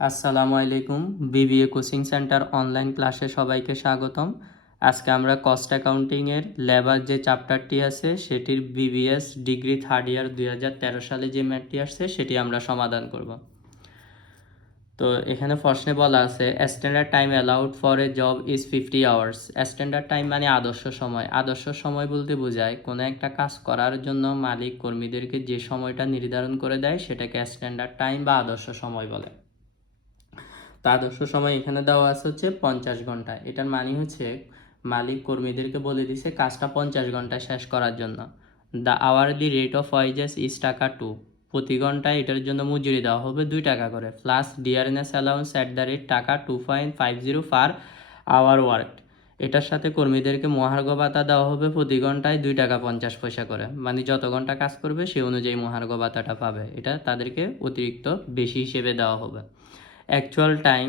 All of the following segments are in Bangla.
আসসালামু আলাইকুম। বিবিএ কোচিং সেন্টার অনলাইন ক্লাসে সবাইকে স্বাগতম। আজকে আমরা কস্ট অ্যাকাউন্টিংয়ের লেবার যে চ্যাপ্টারটি আছে সেটির বিবিএস ডিগ্রি থার্ড ইয়ার 2013 সালে যে ম্যাথটি আসছে সেটি আমরা সমাধান করব। তো এখানে প্রশ্নে বলা আছে standard time allowed for a job is 50 hours. Standard time মানে আদর্শ সময়। আদর্শ সময় বলতে বোঝায় কোনো একটা কাজ করার জন্য মালিক কর্মীদেরকে যে সময়টা নির্ধারণ করে দেয় সেটাকে স্ট্যান্ডার্ড টাইম বা আদর্শ সময় বলে। তো আদর্শ সময় এখানে দেওয়া আছে হচ্ছে 50 ঘন্টা। এটার মানে হচ্ছে মালিক কর্মীদেরকে বলে দিছে কাজটা 50 ঘন্টায় শেষ করার জন্য। The hourly rate of wages is টাকা 2। প্রতি ঘন্টায় এটার জন্য মজুরি দেওয়া হবে 2 টাকা করে, plus dearness allowance at the rate টাকা 2.50 পার আওয়ার ওয়ার্ক। এটার সাথে কর্মীদেরকে মহার্ঘ ভাতা দেওয়া হবে প্রতি ঘন্টায় 2 টাকা 50 পয়সা করে, মানে যত ঘন্টা কাজ করবে সেই অনুযায়ী মহার্ঘ ভাতাটা পাবে। এটা তাদেরকে অতিরিক্ত বেশি হিসেবে দেওয়া হবে। Actual time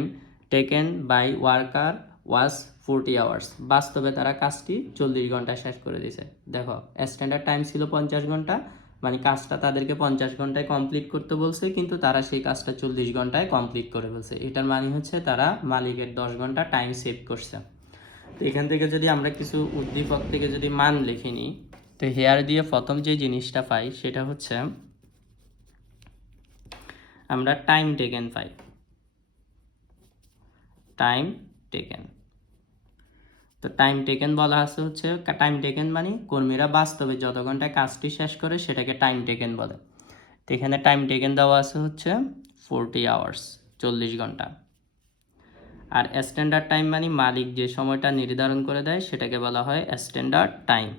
taken by worker was 40 hours. বাস্তবে তারা কাজটি 40 ঘন্টায় শেষ করে দিয়েছে। দেখো, স্ট্যান্ডার্ড টাইম ছিল 50 ঘন্টা, মানে কাজটা তাদেরকে 50 ঘন্টায় কমপ্লিট করতে বলছে, কিন্তু তারা সেই কাজটা 40 ঘন্টায় কমপ্লিট করে ফেলছে। এটার মানে হচ্ছে তারা মালিকের 10 ঘন্টা টাইম সেভ করছে। তো এখান থেকে যদি আমরা কিছু উদ্দীপক থেকে যদি মান লিখে নিই, তো হেয়ার দিয়ে প্রথম যে জিনিসটা পাই সেটা হচ্ছে আমরা টাইম টেকেন পাই। টাইম টেকেন, তো টাইম টেকেন বলা আছে হচ্ছে টাইম টেকেন মানে কর্মীরা বাস্তবে যত ঘন্টায় কাজটি শেষ করে সেটাকে টাইম টেকেন বলে। তো এখানে টাইম টেকেন দেওয়া আছে হচ্ছে 40 আওয়ার্স, 40 ঘন্টা। আর স্ট্যান্ডার্ড টাইম মানে মালিক যে সময়টা নির্ধারণ করে দেয় সেটাকে বলা হয় স্ট্যান্ডার্ড টাইম।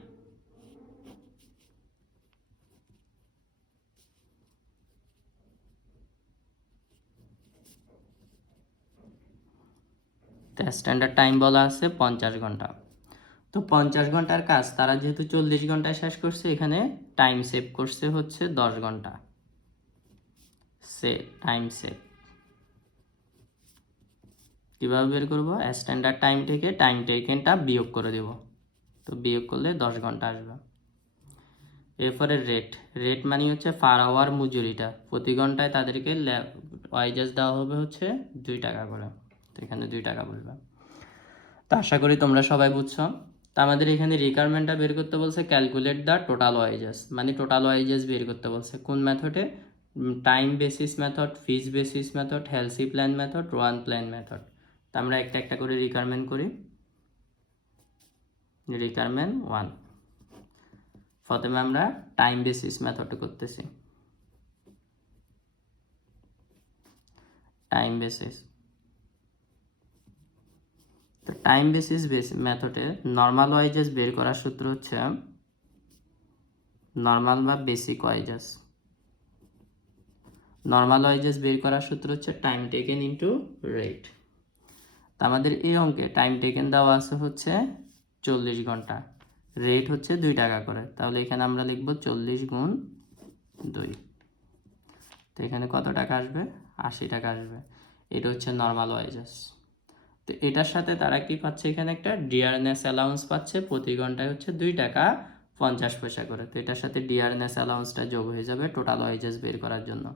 তো স্ট্যান্ডার্ড টাইম বলা আছে 50 ঘন্টা। তো 50 ঘন্টার কাজ তারা যেহেতু 40 ঘন্টায় শেষ করছে, এখানে টাইম সেভ করছে হচ্ছে 10 ঘন্টা। টাইম সেভ কীভাবে বের করবো? স্ট্যান্ডার্ড টাইম থেকে টাইম টেকেনটা বিয়োগ করে দেব। তো বিয়োগ করলে 10 ঘন্টা আসবে। এরপরে রেট মানে হচ্ছে পার আওয়ার মজুরিটা। প্রতি ঘন্টায় তাদেরকে ওয়াইজেস দেওয়া হবে হচ্ছে 2 টাকা করে। তো এখানে 2 টাকা বলবে। তো আশা করি তোমরা সবাই বুঝছো। তো আমাদের এখানে রিকোয়ারমেন্টটা বের করতে বলছে ক্যালকুলেট দ্য টোটাল ওয়াইজেস, মানে টোটাল ওয়াইজেস বের করতে বলছে কোন মেথডে? Time basis method, piece basis method, Halsey plan method, Rowan plan method. তো আমরা একটা একটা করে রিকোয়ারমেন্ট করি। রিকোয়ারমেন্ট 1, প্রথমে আমরা টাইম বেসিস মেথড করতেছি। টাইম বেসিস, তো টাইম বেসিস মেথডে নর্মাল ওয়াইজেস বের করার সূত্র হচ্ছে নর্মাল বা বেসিক ওয়াইজেস। নর্মাল ওয়াইজেস বের করার সূত্র হচ্ছে টাইম টেকেন ইন্টু রেট। তো আমাদের এই অঙ্কে টাইম টেকেন দেওয়া আছে হচ্ছে 40 ঘন্টা, রেট হচ্ছে 2 টাকা করে। তাহলে এখানে আমরা লিখব 40 গুণ 2। তো এখানে কত টাকা আসবে? 80 টাকা আসবে। এটা হচ্ছে নর্মাল ওয়াইজেস। তো এটার সাথে তারা কি পাচ্ছে? এখানে একটা ডিয়ারনেস অ্যালাউন্স পাচ্ছে, প্রতি ঘন্টায় হচ্ছে 2 টাকা 50 পয়সা করে। তো এটার সাথে ডিয়ারনেস অ্যালাউন্সটা যোগ হয়ে যাবে টোটাল ওয়াইজেস বের করার জন্য।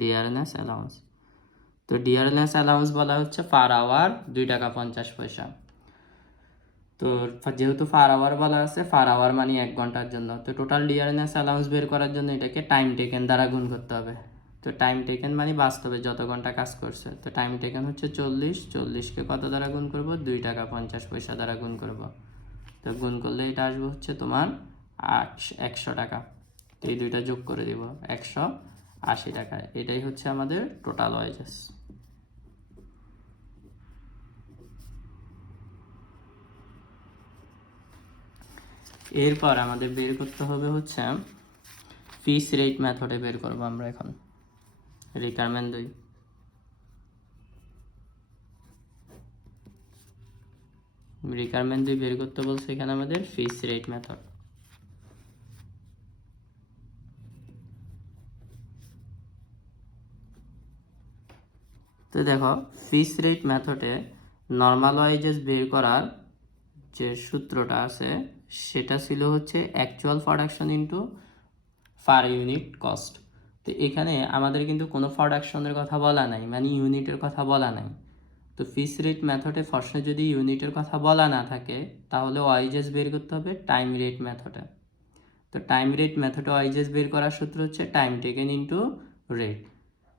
ডিয়ারনেস অ্যালাউন্স, তো ডিয়ারনেস অ্যালাউন্স বলা হচ্ছে পার আওয়ার 2 টাকা 50 পয়সা। তো যেহেতু পার আওয়ার বলা আছে, পার আওয়ার মানে 1 ঘন্টার জন্য। তো টোটাল ডিয়ারনেস অ্যালাউন্স বের করার জন্য এটাকে টাইম টেকেন দ্বারা গুণ করতে হবে। তো টাইম টেকেন মানে বাস্তবে যত ঘন্টা কাজ করছে। তো টাইম টেকেন হচ্ছে 40, 40কে কত দ্বারা গুণ করব? 2 টাকা 50 পয়সা দ্বারা গুণ করব। তো গুণ করলে এটা আসবে হচ্ছে তোমার 100 টাকা। তো এই দুইটা যোগ করে দিব 180 টাকা। এটাই হচ্ছে আমাদের টোটাল ওয়াইজেস। এরপর আমাদের বের করতে হবে হচ্ছে ফিস রেট মেথডে বের করব আমরা এখন। রিকোয়ারমেন্ট 2, রিকোয়ারমেন্ট 2 বের করতে বলছে এখানে আমাদের ফিস রেট মেথড। তো দেখো, ফিস রেট মেথডে নর্মাল ওয়াইজেস বের করার যে সূত্রটা আছে সেটা ছিল হচ্ছে actual production into per unit cost. তো এখানে আমাদের কিন্তু কোনো প্রোডাকশনের কথা বলা নাই, মানে ইউনিটের কথা বলা নাই। তো ফিক্সড রেট মেথডে প্রশ্নে যদি ইউনিটের কথা বলা না থাকে তাহলে ওয়াইজেস বের করতে হবে টাইম রেট মেথডে। তো টাইম রেট মেথডে ওয়াইজেস বের করার সূত্র হচ্ছে টাইম টেকেন ইনটু রেট।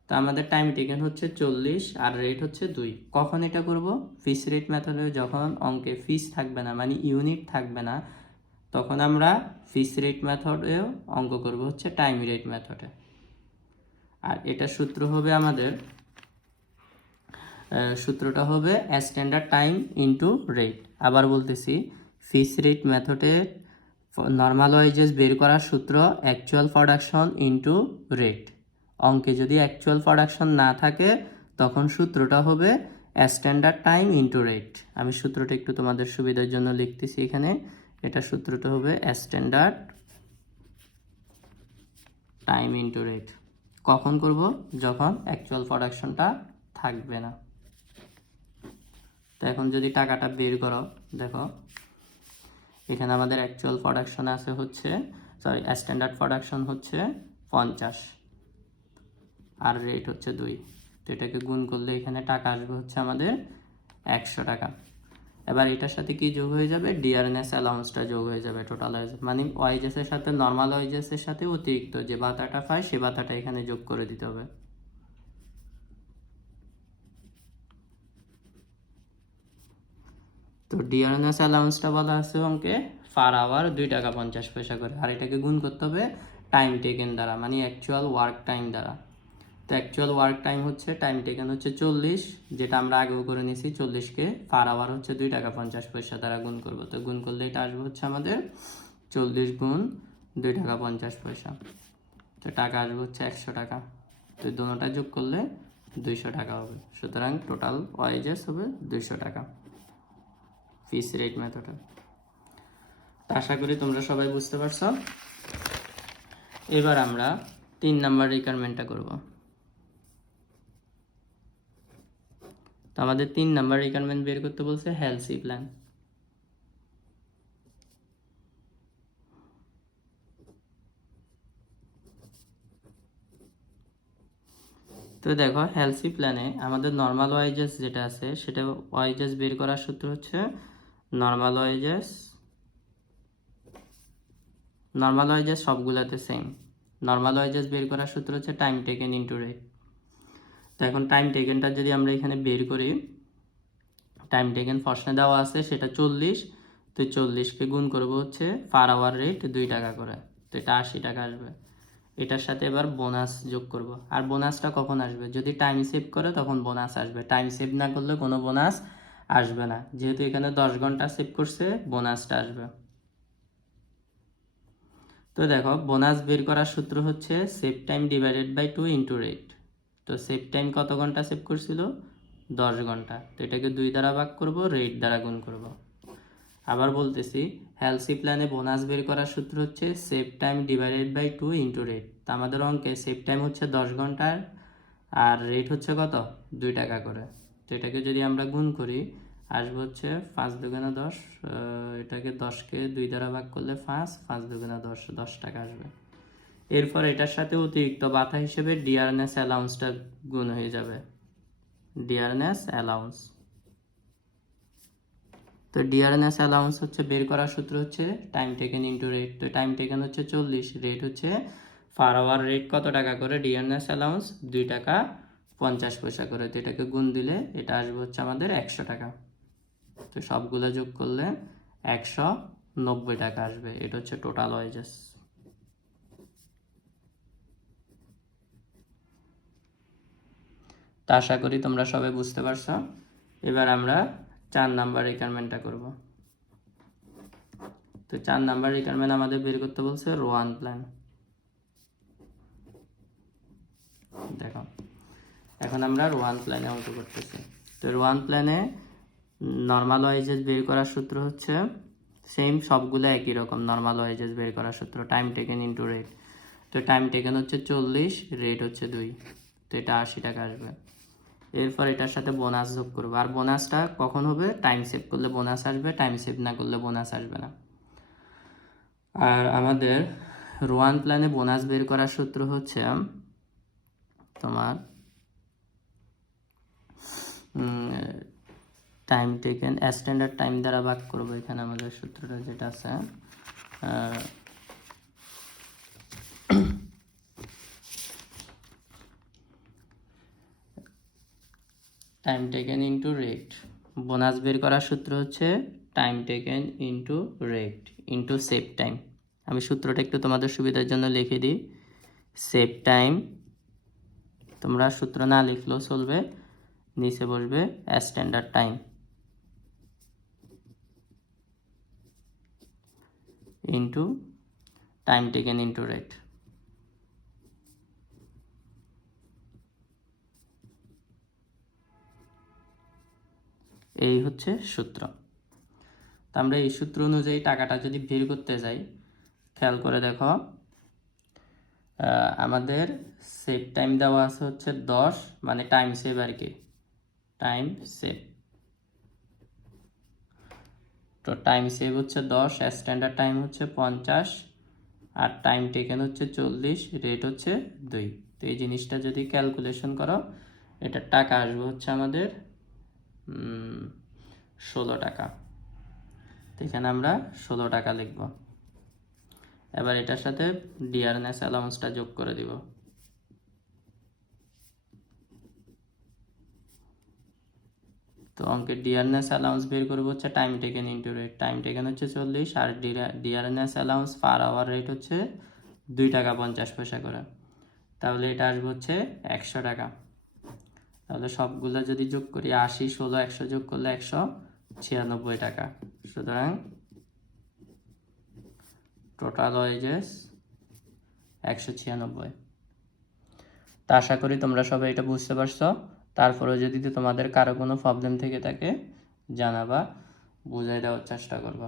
তো আমাদের টাইম টেকেন হচ্ছে 40 আর রেট হচ্ছে 2। কখন এটা করব? ফিক্সড রেট মেথডে যখন অঙ্কে ফিস থাকবে না, মানে ইউনিট থাকবে না, তখন আমরা ফিক্সড রেট মেথডেও অঙ্ক করব হচ্ছে টাইম রেট মেথডে। আর এটা সূত্র হবে আমাদের, সূত্রটা হবে স্ট্যান্ডার্ড টাইম ইনটু রেট। আবার বলতেছি, ফিক্সড রেট মেথডে নর্মাল ওয়েজেস বের করার সূত্র অ্যাকচুয়াল প্রোডাকশন ইনটু রেট। অঙ্কে যদি অ্যাকচুয়াল প্রোডাকশন না থাকে তখন সূত্রটা হবে স্ট্যান্ডার্ড টাইম ইনটু রেট। আমি সূত্রটা একটু তোমাদের সুবিধার জন্য লিখতেছি এখানে। এটা সূত্রটা হবে স্ট্যান্ডার্ড টাইম ইনটু রেট। কখন করব? যখন অ্যাকচুয়াল প্রোডাকশনটা থাকবে না। তো এখন যদি টাকাটা বের করো, দেখো এখানে আমাদের অ্যাকচুয়াল প্রোডাকশন আছে হচ্ছে, স্ট্যান্ডার্ড প্রোডাকশন হচ্ছে 50 আর রেট হচ্ছে 2। তো এটাকে গুণ করলে এখানে টাকা আসবে হচ্ছে আমাদের 100 টাকা। এবার এটার সাথে কি যোগ হয়ে যাবে? ডিআরএনএস অ্যালাউন্সটা যোগ হয়ে যাবে টোটাল ওয়াইজেস, মানে ওয়াইজেসের সাথে নর্মাল ওয়াইজেসের সাথে অতিরিক্ত যে ভাতাটা পায় সে ভাতাটা এখানে যোগ করে দিতে হবে। তো ডিআরএনএস অ্যালাউন্সটা বলা আছে অঙ্কে পার আওয়ার 2 টাকা 50 পয়সা করে, আর এটাকে গুণ করতে হবে টাইম টেকেন দ্বারা, মানে অ্যাকচুয়াল ওয়ার্ক টাইম দ্বারা। তো অ্যাকচুয়াল ওয়ার্ক টাইম হচ্ছে, টাইম টেকেন হচ্ছে 40, যেটা আমরা আগেও করে নিয়েছি। 40কে পার আওয়ার হচ্ছে 2 টাকা 50 পয়সা দ্বারা গুণ করব। তো গুণ করলে এটা আসবে হচ্ছে আমাদের 40 গুণ 2 টাকা 50 পয়সা। তো টাকা আসবে হচ্ছে 100 টাকা। তো দুটোটা যোগ করলে 200 টাকা হবে। সুতরাং টোটাল ওয়াইজেস হবে 200 টাকা ফিক্সড রেট মেথডে। আশা করি তোমরা সবাই বুঝতে পারছো। এবার আমরা 3 নাম্বার রিকোয়ারমেন্টটা করব। তো আমাদের 3 নাম্বার রিকোয়ারমেন্ট বের করতে বলছে হেলসি প্ল্যান। তো দেখো হেলসি প্ল্যানে আমাদের নর্মাল ওয়াইজেস যেটা আছে সেটা ওয়াইজেস বের করার সূত্র হচ্ছে নর্মাল ওয়াইজেস সবগুলাতে সেম। নর্মাল ওয়াইজেস বের করার সূত্র হচ্ছে টাইম টেকেন ইনটু রেট। তো এখন টাইম টেকেনটা যদি আমরা এখানে বের করি, টাইম টেকেন প্রশ্নে দেওয়া আছে সেটা 40। তো 40কে গুণ করবো হচ্ছে পার আওয়ার রেট 2 টাকা করে, তো এটা 80 টাকা আসবে। এটার সাথে এবার বোনাস যোগ করব। আর বোনাসটা কখন আসবে? যদি টাইম সেভ করে তখন বোনাস আসবে, টাইম সেভ না করলে কোনো বোনাস আসবে না। যেহেতু এখানে 10 ঘন্টা সেভ করছে, বোনাসটা আসবে। তো দেখো বোনাস বের করার সূত্র হচ্ছে save time divided by 2 into rate. তো সেভ টাইম কত ঘন্টা সেভ করছিল? 10 ঘন্টা। তো এটাকে 2 দ্বারা ভাগ করব, রেট দ্বারা গুণ করব। আবার বলতেছি, হেলসি প্ল্যানে বোনাস বের করার সূত্র হচ্ছে save time divided by 2 into rate. তো আমাদের অঙ্কে সেভ টাইম হচ্ছে 10 ঘন্টার আর রেট হচ্ছে কত? 2 টাকা করে। তো এটাকে যদি আমরা গুণ করি আসবে হচ্ছে 5 দুগুণে 10, এটাকে 10কে 2 দ্বারা ভাগ করলে 5, 5 দুগুণে 10, 10 টাকা আসবে। এরপর এটার সাথে অতিরিক্ত ভাতা হিসেবে ডিআরএনএস অ্যালাউন্সটা গুণ হয়ে যাবে, ডিআরএনএস অ্যালাউন্স। তো ডিআরএনএস অ্যালাউন্স হচ্ছে বের করার সূত্র হচ্ছে টাইম টেকেন ইনটু রেট। তো টাইম টেকেন হচ্ছে 40, রেট হচ্ছে পার আওয়ার রেট কত টাকা করে? ডিআরএনএস অ্যালাউন্স 2 টাকা 50 পয়সা করে। তো এটাকে গুণ দিলে এটা আসবে হচ্ছে আমাদের 100 টাকা। তো সবগুলো যোগ করলে 190 টাকা আসবে। এটা হচ্ছে টোটাল ওয়াইজেস। তা আশা করি তোমরা সবাই বুঝতে পারছো। এবার আমরা 4 নাম্বার রিকোয়ারমেন্টটা করব। তো 4 নাম্বার রিকোয়ারমেন্ট আমাদের বের করতে বলছে রোয়ান প্ল্যান। দেখো এখন আমরা রোয়ান প্ল্যানে অঙ্ক করতেছি। তো রোয়ান প্ল্যানে নর্মাল ওয়াইজেস বের করার সূত্র হচ্ছে সেম, সবগুলো একই রকম। নর্মাল ওয়াইজেস বের করার সূত্র টাইম টেকেন ইনটু রেট। তো টাইম টেকেন হচ্ছে 40, রেট হচ্ছে 2। তো এটা 80 টাকা আসবে। এরপর এটার সাথে বোনাস যোগ করবো। আর বোনাসটা কখন হবে? টাইম সেভ করলে বোনাস আসবে, টাইম সেভ না করলে বোনাস আসবে না। আর আমাদের রোয়ান প্ল্যানে বোনাস বের করার সূত্র হচ্ছে তোমার টাইম টেকেন স্ট্যান্ডার্ড টাইম দ্বারা ভাগ করবো। এখানে আমাদের সূত্রটা যেটা আছে time taken into rate. Bonus বের করার সূত্র হচ্ছে time taken into rate into save time. আমি সূত্রটা একটু তোমাদের সুবিধার জন্য লিখে দিই। সেভ টাইম, তোমরা সূত্র না লিখলেও চলবে, নিচে বসবে standard time into time taken into rate. এই হচ্ছে সূত্র। তো আমরা এই সূত্র অনুযায়ী টাকাটা যদি বের করতে যাই, খেয়াল করে দেখো আমাদের সেভ টাইম দেওয়া আছে হচ্ছে 10, মানে টাইম সেভ আর কি, টাইম সেভ। তো টাইম সেভ হচ্ছে 10, স্ট্যান্ডার্ড টাইম হচ্ছে 50, আর টাইম টেকেন হচ্ছে 40, রেট হচ্ছে 2। তো এই জিনিসটা যদি ক্যালকুলেশন করো, এটার টাকা আসবে হচ্ছে আমাদের 16 টাকা। তো এখানে আমরা 16 টাকা লিখব। এবার এটার সাথে ডিয়ারনেস অ্যালাউন্সটা যোগ করে দিব। তো অঙ্কের ডিয়ারনেস অ্যালাউন্স বের করবো হচ্ছে time taken into rate. Time taken হচ্ছে 40, আর dearness allowance per hour rate হচ্ছে 2 টাকা 50 পয়সা করে। তাহলে এটা আসবে হচ্ছে 100 টাকা। তাহলে সবগুলো যদি যোগ করি, 80, 16, 100 যোগ করলে 196 টাকা। সুতরাং টোটাল ওয়েজেস 196। তা আশা করি তোমরা সবাই এটা বুঝতে পারছো। তারপরে যদি তোমাদের কারো কোনো প্রবলেম থেকে থাকে জানাবা, বুঝাই দেওয়ার চেষ্টা করবো।